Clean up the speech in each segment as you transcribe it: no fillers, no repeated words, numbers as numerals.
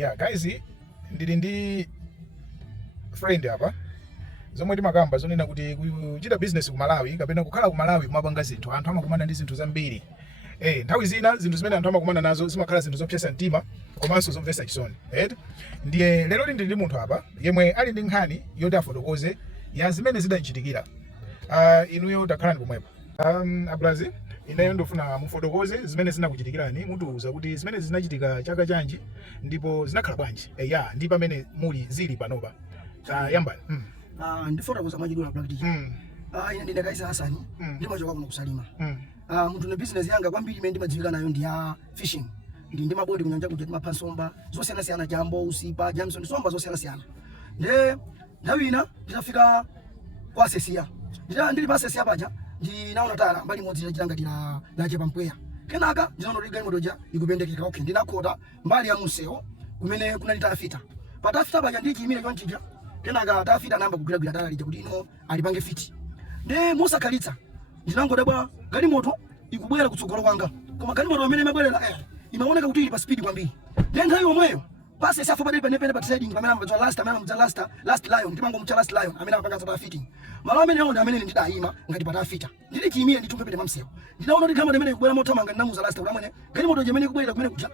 Yeah, guys, ndili ndi friend hapa. Zomwe timakamba zonena kuti kuchita business ku Malawi kapena kukhala ku Malawi kumapanga zinthu anthu amakumana ndi zinthu zambiri. Nthawi zina zinthu zimene anthu amakumana nazo zimakhala zinthu zopsesa mtima komanso zomvetsa chisoni. Ndiye lero ndili ndi munthu hapa yemwe ali ndi nkhani yoti afotokoze ya zimene zidachitikira. Inuyo takhala ndi pomwepo. Ablazi, ineyo ndofuna mufotokoze zimene zinakuchitikirani, mutiuza kuti zimene zinachitika chaka chanji ndipo zinakhala bwanji. Ndi pamene muli zili panopa. Yambani. Ndifotokoza mwachidula practice. Ine ndine Kaisa Hasani, ndimachoka kuno kusalima. Munthu ne business yanga kwambiri imene ndimadziwika nayo ndi ya fishing. Ndi mabodi kunyanja kuja timapha nsomba zosiyana siyana, jambo, usipa, Jameson, nsomba zosiyana siyana. Nthawi ina nditafika kwa Sesia. Ndili pa Sesia paja ndinaona tala mbali imodzi chachitanga la chepa mpweya. Kenaka ndinaona kuti galimoto ja ikupendekeka. Okay, ndinakhota mbali ya museo kumene kunali tafita. Patafita paja ndichiyimire chonchija. Kenaka tafita namba kugwira dala lija kuti ino alipange fiti. Musakhalitsa ndinangodabwa galimoto ikubwera kutsogolo kwanga. Koma galimoto imene imabwerera imaoneka kuti ili pa speed kwambiri. Nthawi yomweyo pasi safu padali panepene pa trading pamene ambacho last lion ndimango mcha last lion amene apanga za fitting. Malo amene yao ndi amene ndidayima ngati patafita. Ndili chiyimire nditumpe mamseo. Ndinaona kuti galimoto imene ikubwera mothamanga ndinamuza last ulamwene galimoto imene ikubwera kumene kuja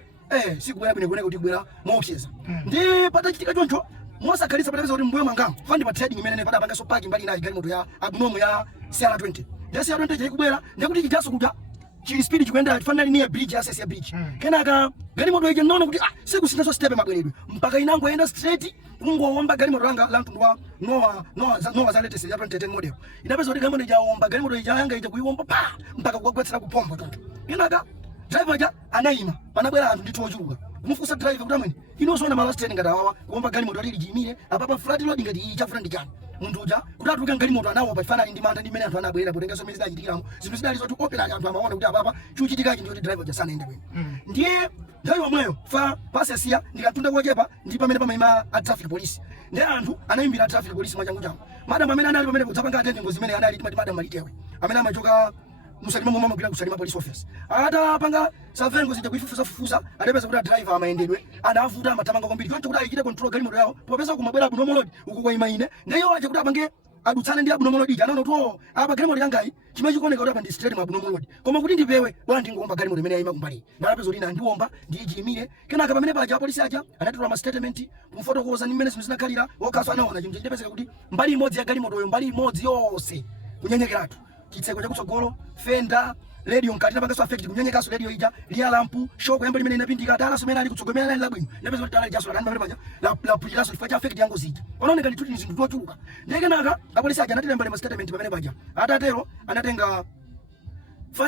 sikubwera bwino kuoneka kuti ikubwera moopseza. Ndi patachitika choncho musakhalitsa patapeza kuti mbuyo mangamo fandi pa trading imene padapanga so parking mbali inayi galimoto ya abnormal ya CR20. Ya CR20 ikubwera ndikuti chijaso kuja chili speed chikuenda fanali near bridge ya Sesia bridge. Kenaka galimoto ije naona kuti sikusintha so step mabweredwe mpaka inango yenda straight kungowomba galimoto langa la mtundu wa Noah za latest ya 2010 model. Inapeza kuti galimoto ijawomba galimoto ija yanga ije kuiwomba mpaka kugwetsera kupomba tonto. Kenaka driver ja anayima panabwera anthu ndithu ochuluka kumufusa driver kuti amene inozona malast training ngati awawa kuomba galimoto ali lijimire apapa flat load ngati ichafuna ndi chani munthu uja kuti atuka galimoto anawo pa fanali ndi manda ndi mene anthu anabwera potenga somezi dachitikiramo zinthu zidali zoti opera anthu amaona kuti apapa chuchitikaki ndi kuti driver ja sanaende bwino. Ndiye nthawi yomweyo pa Sesia ndikatunda kochepa ndi pamene pamayima a traffic police. Ndi anthu anayimbira traffic police mwachangu changu madam amene anali pamene kudzapanga atende ngozi imene anali timati madam Malitewe amene amachoka musalima mama kwenda kusalima police office. Panga savengo zija kuifufuza adapeza kuti driver amaendedwe anavuta amatamanga kwambiri choncho kuti ayikire control galimoto yawo popeza kumabwera abnormal load uku kwa imaine ndiyo aje kuti apange adutsane ndi abnormal load anaona kuti apa galimoto yangayi chimene chikuoneka kuti apa ndi straight abnormal load koma kuti ndipewe bwana ndingomba galimoto imene yayima kumbali ndapeza kuti ndiwomba ndijimire. Kenaka pamene paja polisi aja anatola ma statement kumfotokoza ndi mmene zinthu zinakhalira okaso anaona chimene ndipeza kuti mbali imodzi ya galimoto yo mbali imodzi yonse kunyenyekeratu chitseko chakutsogolo fenda radio nkati napanga affect kunyenyekaso radio ija lia lampu shock yamba limene inapindika dala somena ali kutsogomera ali labwino ndapeza kuti dala jaso landa pamene la pulilaso ifacha affect yango zija panaoneka ndi tuti zinthu tochuluka. Ndeke naka apolisi aja anatira mbali ma statement pamene paja atatero anatenga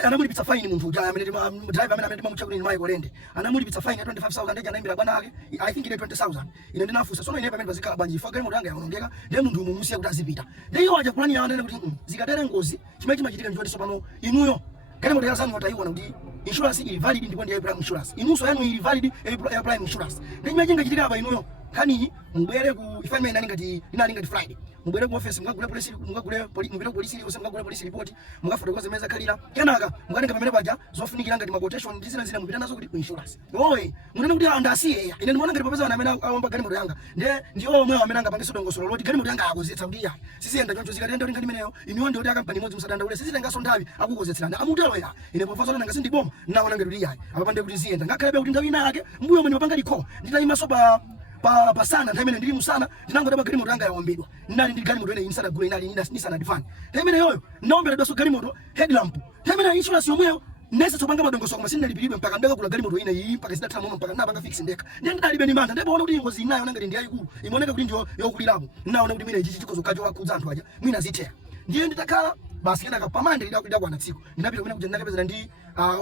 anamulipitsa fine munthu uja amene driver amene timamucha kuti ni Michael Lende anamulipitsa fine ya 25,000 ndeja anaimbira bwana ake I think ile 20,000 ine ndinafusa sono ine pamene bazikhala bwanji ifa galimoto yanga yaonongeka ndiye munthu mumusiya kuti azipita ndiye aja kulani yaanene kuti zikatere ngozi chimene chimachitika ndicho sopano inuyo galimoto yazanu wataiona kuti insurance ili valid ndipo ndiye prime insurance inunso yanu ili valid ya prime insurance ndiye chimene chingachitika apa inuyo kani mbwere ku ifanye nani ngati Friday mbwere ku office mukagule police mupite police mukagule police report mukafotokoza meza khalira kenaka mukatenga pamene paja zofunikira ngati ma quotation ndi zina mupita nazo kuti ku insurance oye munene kuti andasiye ine ndimaona ngati popeza amene awomba galimoto yanga ndiye omwe amene anga pangeso dongosolo loti galimoto yanga akuzetsa kuti ya sisiyenda choncho zikatenda kuti ngati meneyo iniwo ndi kuti akampani imodzi musadandaule sizitengaso ndawi akukozetsera amutero ya ine pofaso nanga sindiboma naona ngati kuti yayi apapande kuti ziyenda ngakhale kuti ndawi nake mbuyo mwe ndipanga likho nditayima so pa sana ndamene ndili musana ndinangodaba galimoto yanga yawombedwa ndinali ndi galimoto ene insana gule inali nisana divani ndamene yoyo naombedwa so galimoto headlamp ndamene insurance yomweyo nese topanga madongoso koma sindalipilibwe mpaka ndaka kula galimoto ine iyi mpaka zidatha moma mpaka ndapanga fix ndeka ndalibe ni manda ndipo ona kuti ngozi inayo nanga ndi yayikulu imoneka kuti ndio yokulirapo naona kuti mine ichi chikozo kacho wakudza anthu aja mwina zithera ndiye nditakhala basi kenaka pamande lidakwa kwana tsiku ndinapita kumene kuja ndakapeza ndi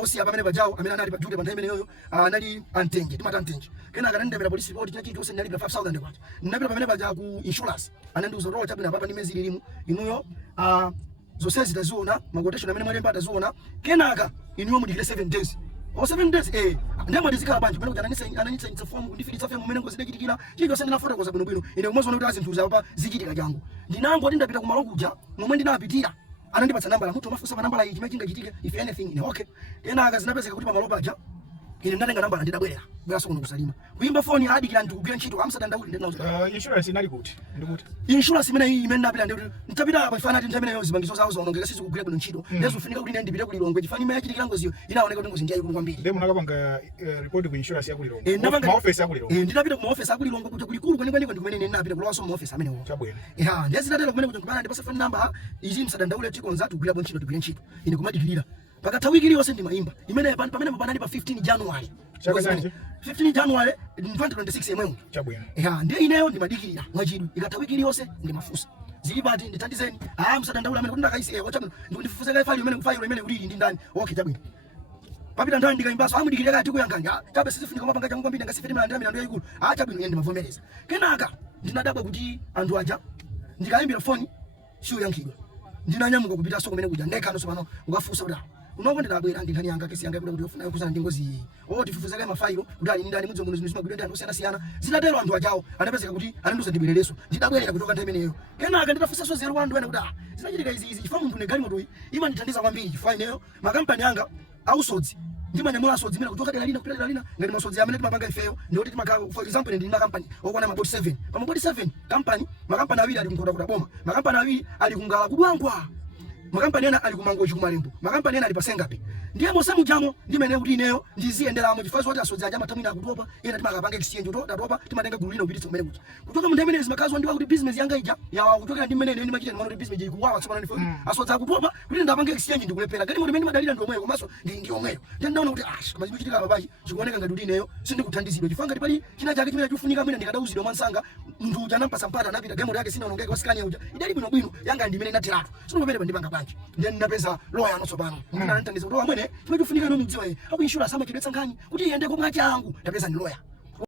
osi pamene pajawo amene anali pa duty pa nthawi imeneyo anali antenge timata antenge kenaka ndendemera police report tinachiti ose ndinali pa 5,000 kwacha ndinapita pamene paja ku insurance anandiuza roho chabwino papa ndi mezi lilimu inuyo zonse zitaziona maquotation amene mwalemba ataziona kenaka inuyo mudikire 7 days 7 days ndemo ndizikhala banje pamene kuti ananitsa form kundifititsa form mmene ngozi idachitikira chiko sendina fotokoza bwino ine umaziona kuti azinthu zapa zichitika jangu ndinango kuti ndapita kumalo kuja momwe ndinapitira anandipatsa namba la mutu mafusa pa namba la chimene chingachitika if anything ine okay kenaka zinapezeka kuti pamalo paja ine ndatenga namba ndidabwerera bwera soko kusalima kuimba phone adikira ndikugwira ntchito amsadandauli ndinauza insurance inali kuti ndikuti insurance imene napita ndi ntapita apa ifana ati nthamene yozi bangizo zawo zonongeka sisi kugwira bwino ntchito lezo funika kuti ndipite ku Lilongwe chifani imene yachitikira ngoziyo inaoneka kuti ngozi ndiye ikulu kwambiri ndemo nakapanga report ku insurance ya ku Lilongwe ma office ya ku Lilongwe ndinapita ku office ya ku Lilongwe kuti kulikulu kwenikweni ndikumene ine napita kulowa so mu office amenewo chabwino ndezi tatelo kumene kuti kubana ndipasa phone number izi msadandaule tikonza tugwira bwino ntchito tigwire ntchito ine kumadikirira pakatha wiki iliyonse ndimayimba imene pamene panali pa 15 January 15 January 2026 yemweyo chabwino ndiye ineyo ndimadikirira mwachidwi ikatha wiki iliyonse ndimafusa zili pati ndithandizeni msadandaule amene kuti ndakaisi chabwino ndifufuze kai file imene ulili ndi ndani okay chabwino papita ndani ndikaimbaso amudikirira kati kuyankanga kabe sizifunika mapanga changu kwambiri ngasifiti milandu yaikulu chabwino ine ndimavomereza kenaka ndinadabwa kuti anthu aja ndikayimbira phone siyo yankhidwa ndinanyamuka kupita soko kumene kuja ndekano sopano ukafusa kuti unongo ndinabwera ndinkhani yanga kesi yanga kuti ufuna kuzana ndi ngozi tifufuza kai mafailo kuti ali ndani mudzi muno zimagwira ndi anthu siyana zinatero anthu ajawo anapezeka kuti ananduza ndibwerereso ndidabwerera kutoka nthawi imeneyo kenaka nditafusa so zero wandu ene kuti zinachitika izi chifukwa munthu ne galimoto iyi imandithandiza kwambiri chifukwa ineyo makampani anga ausodzi ndimanyamula asodzi imene kutoka dera lina kupita dera lina ngati masodzi amene timapanga ifeyo ndikuti timakhala for example ndi makampani okwana maboti 7 pa maboti 7 makampani awiri ali kunkhota kuda boma makampani awiri ali kungala kudwankwa makampani ena ali kumangochi kumalembo makampani ena ali pasengape ndiye mosamu jamo ndimene kuti ineyo ndiziyenderamo chifukwa zoti asodzi aja matamwina akutopa ena timakapanga exchange utatopa timatenga gulu lina kupititsa kumene kuti kutoka munthu amene zimakazo ndiwa kuti business yanga ija yawa kutoka ndi mmene ine ndimachita ndimana kuti business ikuwawa tsopano ndifo asodzi akutopa kuti ndapanga exchange ndikulephera kati munthu madalira ndi omweyo komanso ndi omweyo ndiye ndaona kuti kama zikuchitika papachi zikuoneka ngati kuti ineyo sindikuthandizidwa chifukwa ngati pali china chake chimene chikufunika mwina ndikadauzidwa mwansanga munthu uja anampasa mpata anapita galimoto yake sinaonongeka kwa skania uja idali bwinobwino yanga ndi imene inatiratu sindikupeta ndipanga bwanji ndiye ndinapeza lawyer nosopano ndinathandiza kuti amwene chimene chikufunika ino mudziwa aku insurance amachidetsa nkhani kuti iyende komwe changu ndapeza ndi lawyer